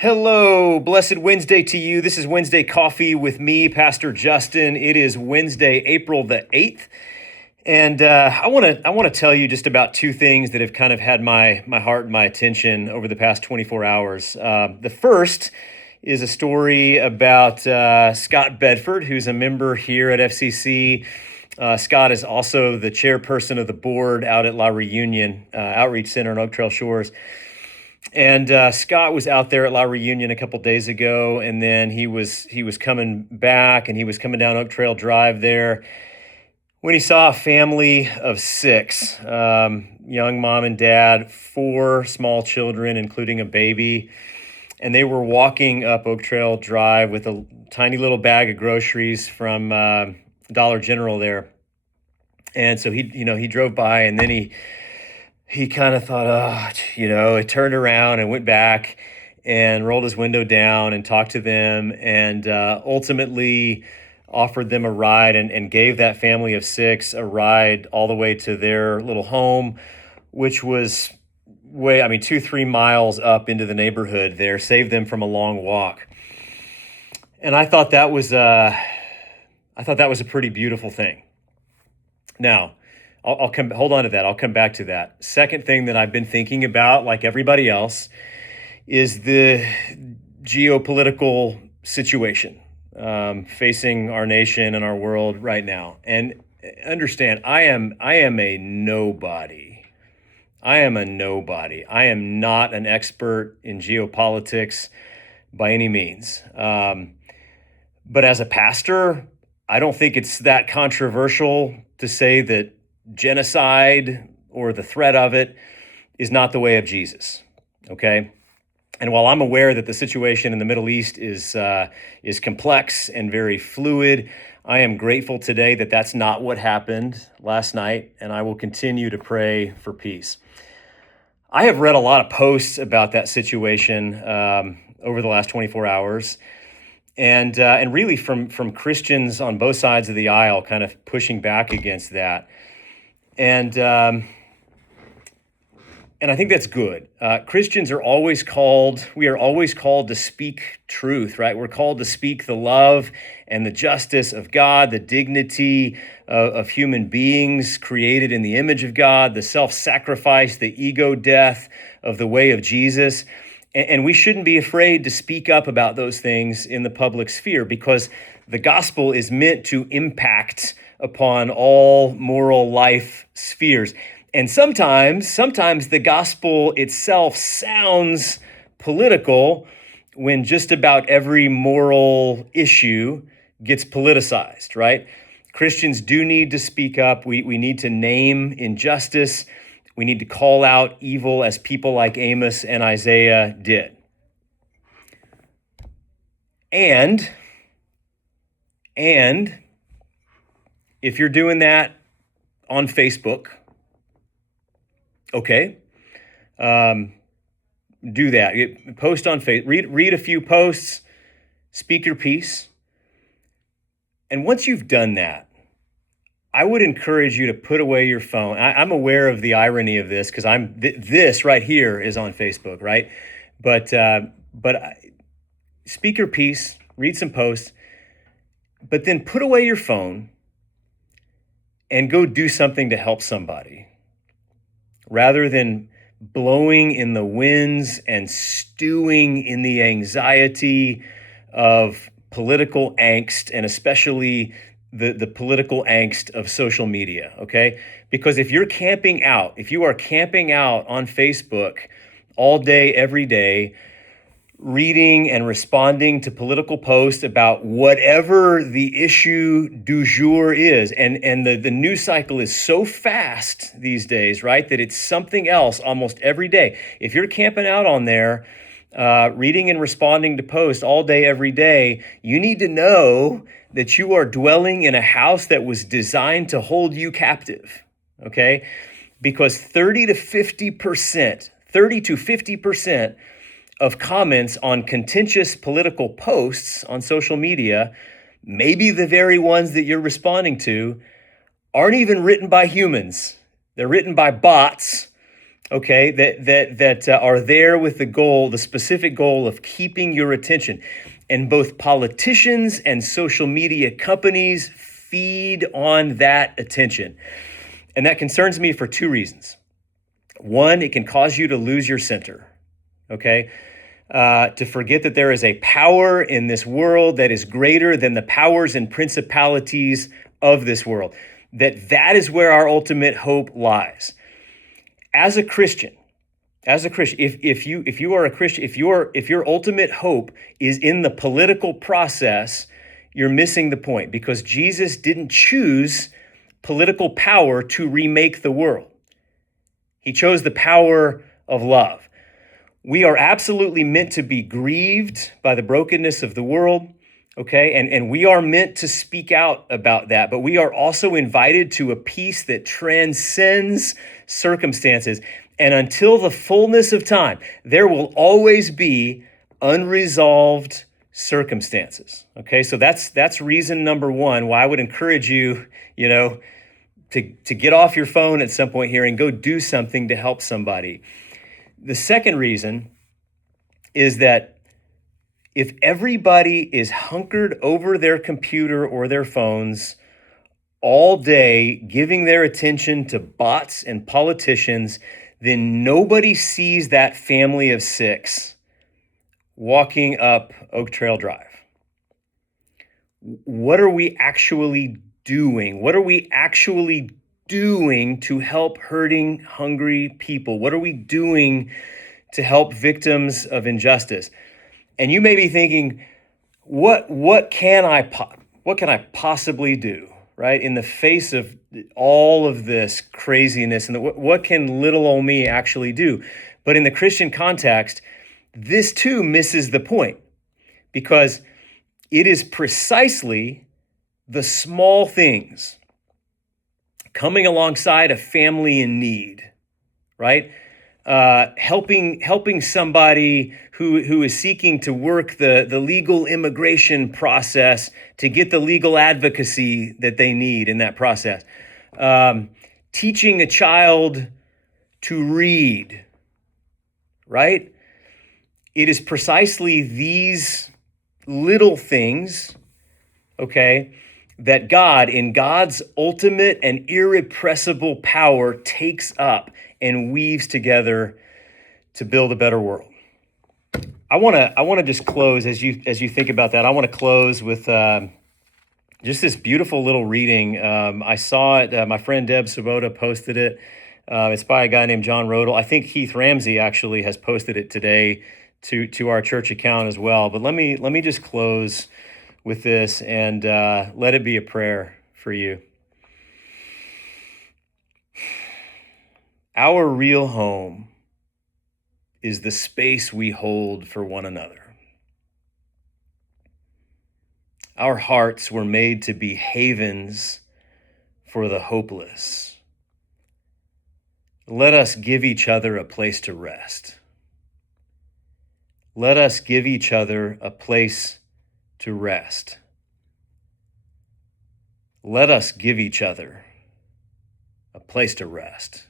Hello, blessed Wednesday to you. This is Wednesday Coffee with me, Pastor Justin. It is Wednesday, April the 8th. And I want to tell you just about two things that have kind of had my heart and my attention over the past 24 hours. The first is a story about Scott Bedford, who's a member here at FCC. Scott is also the chairperson of the board out at La Reunion Outreach Center in Oak Trail Shores. And Scott was out there at La Reunion a couple days ago, and then he was coming back, and he was coming down Oak Trail Drive there when he saw a family of six, young mom and dad, four small children, including a baby, and they were walking up Oak Trail Drive with a tiny little bag of groceries from Dollar General there. And so he drove by, and then he kind of thought, he turned around and went back and rolled his window down and talked to them, and ultimately offered them a ride and gave that family of six a ride all the way to their little home, which was 2-3 miles up into the neighborhood there, saved them from a long walk. And I thought that was a pretty beautiful thing. Now, I'll come. Hold on to that. I'll come back to that. Second thing that I've been thinking about, like everybody else, is the geopolitical situation facing our nation and our world right now. And understand, I am a nobody. I am a nobody. I am not an expert in geopolitics by any means. But as a pastor, I don't think it's that controversial to say that genocide or the threat of it is not the way of Jesus, okay? And while I'm aware that the situation in the Middle East is complex and very fluid, I am grateful today that that's not what happened last night, and I will continue to pray for peace. I have read a lot of posts about that situation over the last 24 hours, and really from Christians on both sides of the aisle kind of pushing back against that. And I think that's good. Christians are always called, we are always called to speak truth, right? We're called to speak the love and the justice of God, the dignity of human beings created in the image of God, the self-sacrifice, the ego death of the way of Jesus. And we shouldn't be afraid to speak up about those things in the public sphere, because the gospel is meant to impact upon all moral life spheres. And sometimes the gospel itself sounds political when just about every moral issue gets politicized, right? Christians do need to speak up. We need to name injustice. We need to call out evil as people like Amos and Isaiah did. And if you're doing that on Facebook, okay, do that. Post on Facebook, read a few posts, speak your piece. And once you've done that, I would encourage you to put away your phone. I'm aware of the irony of this, because this right here is on Facebook, right? But speak your piece, read some posts, but then put away your phone and go do something to help somebody, rather than blowing in the winds and stewing in the anxiety of political angst, and especially the political angst of social media, okay? Because if you are camping out on Facebook all day, every day, reading and responding to political posts about whatever the issue du jour is. And the news cycle is so fast these days, right, that it's something else almost every day. If you're camping out on there, reading and responding to posts all day, every day, you need to know that you are dwelling in a house that was designed to hold you captive, okay? Because 30 to 50% of comments on contentious political posts on social media, maybe the very ones that you're responding to, aren't even written by humans. They're written by bots okay, that are there with the specific goal of keeping your attention. And both politicians and social media companies feed on that attention. And that concerns me for two reasons. One, it can cause you to lose your center, okay? To forget that there is a power in this world that is greater than the powers and principalities of this world. That is where our ultimate hope lies. As a Christian, if you are a Christian, if your ultimate hope is in the political process, you're missing the point, because Jesus didn't choose political power to remake the world. He chose the power of love. We are absolutely meant to be grieved by the brokenness of the world, okay? And we are meant to speak out about that, but we are also invited to a peace that transcends circumstances. And until the fullness of time, there will always be unresolved circumstances, okay? So that's reason number one why I would encourage you, to get off your phone at some point here and go do something to help somebody. The second reason is that if everybody is hunkered over their computer or their phones all day, giving their attention to bots and politicians, then nobody sees that family of six walking up Oak Trail Drive. What are we actually doing? What are we actually doing to help hurting, hungry people? What are we doing to help victims of injustice? And you may be thinking, what can I possibly do, right? In the face of all of this craziness, and what can little old me actually do? But in the Christian context, this too misses the point, because it is precisely the small things, coming alongside a family in need, right? Helping somebody who is seeking to work the legal immigration process to get the legal advocacy that they need in that process. Teaching a child to read, right? It is precisely these little things, okay, that God, in God's ultimate and irrepressible power, takes up and weaves together to build a better world. I want to just close as you think about that. I want to close with just this beautiful little reading. I saw it. My friend Deb Sabota posted it. It's by a guy named John Rodel. I think Keith Ramsey actually has posted it today to our church account as well. But let me just close with this and let it be a prayer for you. Our real home is the space we hold for one another. Our hearts were made to be havens for the hopeless. Let us give each other a place to rest. Let us give each other a place to rest. Let us give each other a place to rest.